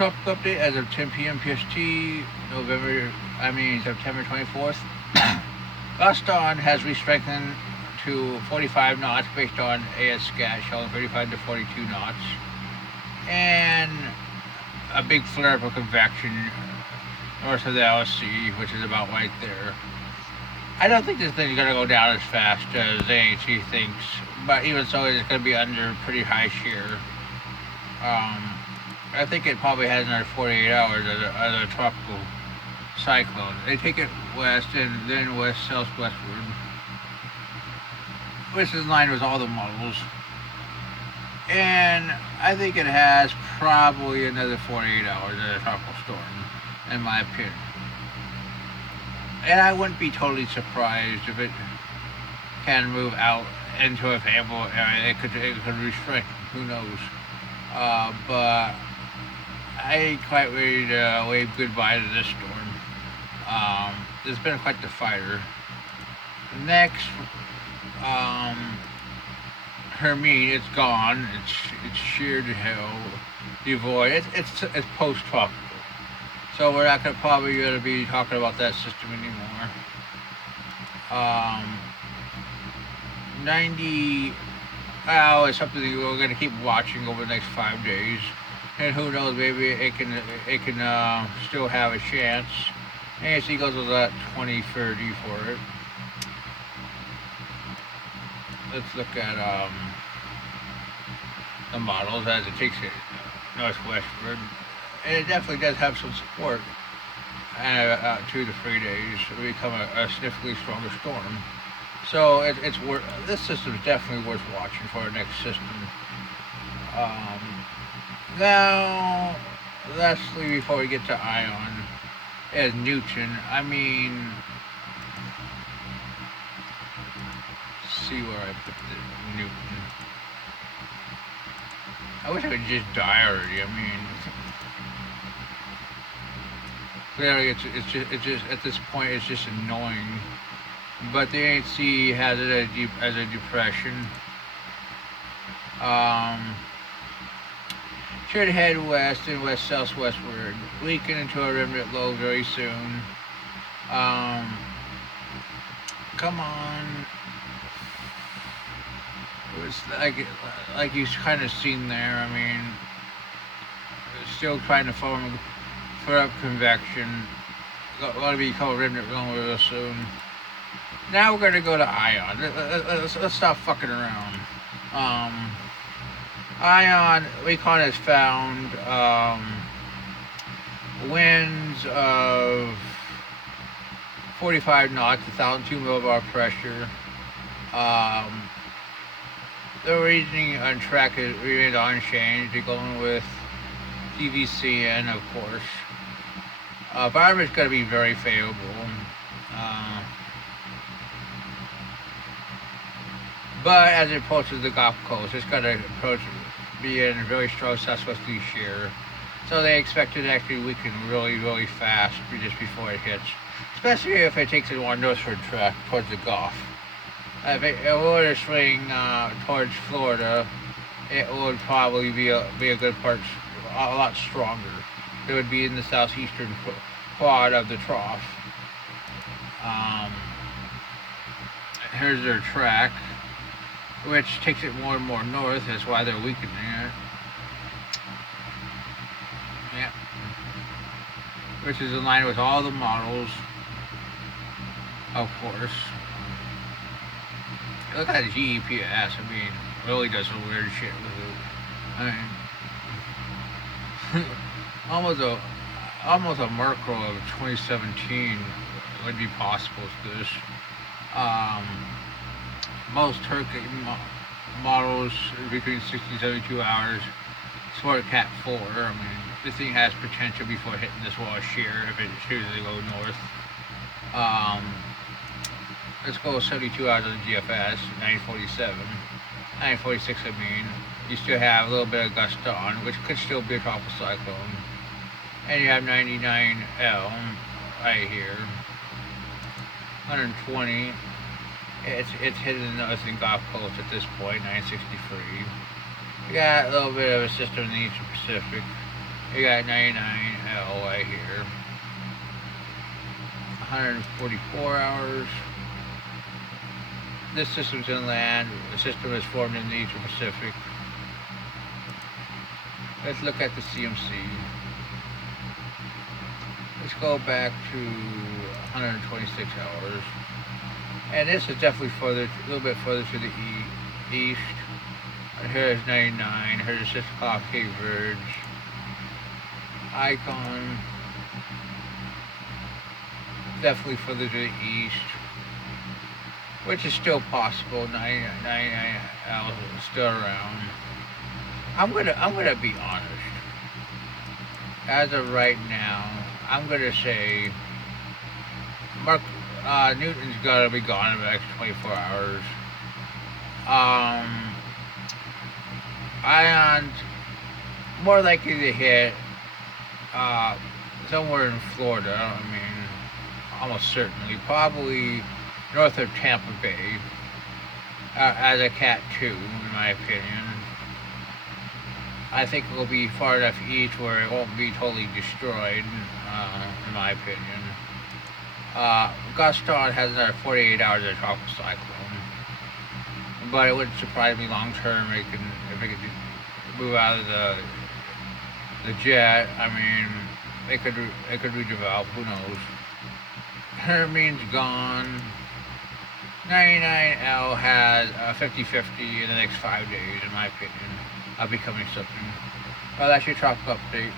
tropical update as of 10 p.m. PST, September 24th. Gaston has re-strengthened to 45 knots based on AS-SCAT showing 35 to 42 knots. And a big flare-up of convection north of the LSC, which is about right there. I don't think this thing's going to go down as fast as the AHC thinks, but even so, it's going to be under pretty high shear. I think it probably has another 48 hours as a tropical cyclone. They take it west and then west-southwestward, which is in line with all the models. And I think it has probably another 48 hours as a tropical storm, in my opinion. And I wouldn't be totally surprised if it can move out into a favorable area. It could restrain. Who knows? But I ain't quite ready to wave goodbye to this storm. It's been quite the fighter. Next, Hermine, it's gone. It's sheared to hell, devoid. It's post-tropical. So we're not probably going to be talking about that system anymore. 90 is something that we're going to keep watching over the next 5 days. And who knows, maybe it can still have a chance. ASC goes with that 2030 for it. Let's look at the models as it takes it northwestward. And it definitely does have some support. And 2 to 3 days to become a significantly stronger storm. So it's worth. This system is definitely worth watching for our next system. Now, lastly, before we get to Ion, is Newton. I mean, let's see where I put the Newton. I wish I could just die already. I mean, clearly it's just at this point it's just annoying. But the AHC has it as a depression. Should head west and west-southwestward, weaken into a remnant low very soon. Come on. It's like you've kind of seen there. I mean, still trying to form up convection. Going to become a remnant low real soon. Now we're going to go to Ion. Let's stop fucking around. Ion, Recon has found winds of 45 knots, 1,002 millibar pressure. The reasoning on track remains unchanged. They're going with TVCN, of course. Environment's going to be very favorable. But as it approaches the Gulf Coast, it's going to be in a very strong southwesterly shear. So they expect it to actually weaken really, really fast just before it hits. Especially if it takes it on northward track towards the Gulf. If it were to swing towards Florida, it would probably be a good part, a lot stronger. It would be in the southeastern quad of the trough. Here's their track, which takes it more and more north. That's why they're weakening it. Yeah. Which is in line with all the models, of course. Look at the GEPS. I mean, really does some weird shit with it. I mean, almost a Merkel of 2017 would be possible with this. Most Turkey models between 60 and 72 hours support Cat 4. I mean, this thing has potential before hitting this wall of shear if it chooses to go north. Let's go 72 hours on the GFS, 947. 946, I mean. You still have a little bit of Gaston, which could still be a tropical cyclone. And you have 99L right here. 120. It's hitting the northern Gulf Coast at this point, 963. We got a little bit of a system in the Eastern Pacific. You got 99L right here. 144 hours. This system's inland. The system is formed in the Eastern Pacific. Let's look at the CMC. Let's go back to 126 hours. And this is definitely further, a little bit further to the east. And here's 99. Here's 6 o'clock Cape Verge. Icon. Definitely further to the east, which is still possible. 99L is still around. I'm gonna be honest. As of right now, I'm gonna say Mark Newton's gotta be gone in the next 24 hours. Ions more likely to hit somewhere in Florida. I mean, almost certainly, probably north of Tampa Bay, as a Cat 2, in my opinion. I think it will be far enough east where it won't be totally destroyed, in my opinion. Gaston has another 48 hours of tropical cyclone, but it wouldn't surprise me long term if it could move out of the jet. I mean, it could redevelop. Who knows? Hermine's gone. 99L has a 50-50 in the next 5 days, in my opinion. I'll be coming something. Well, that's your tropical update.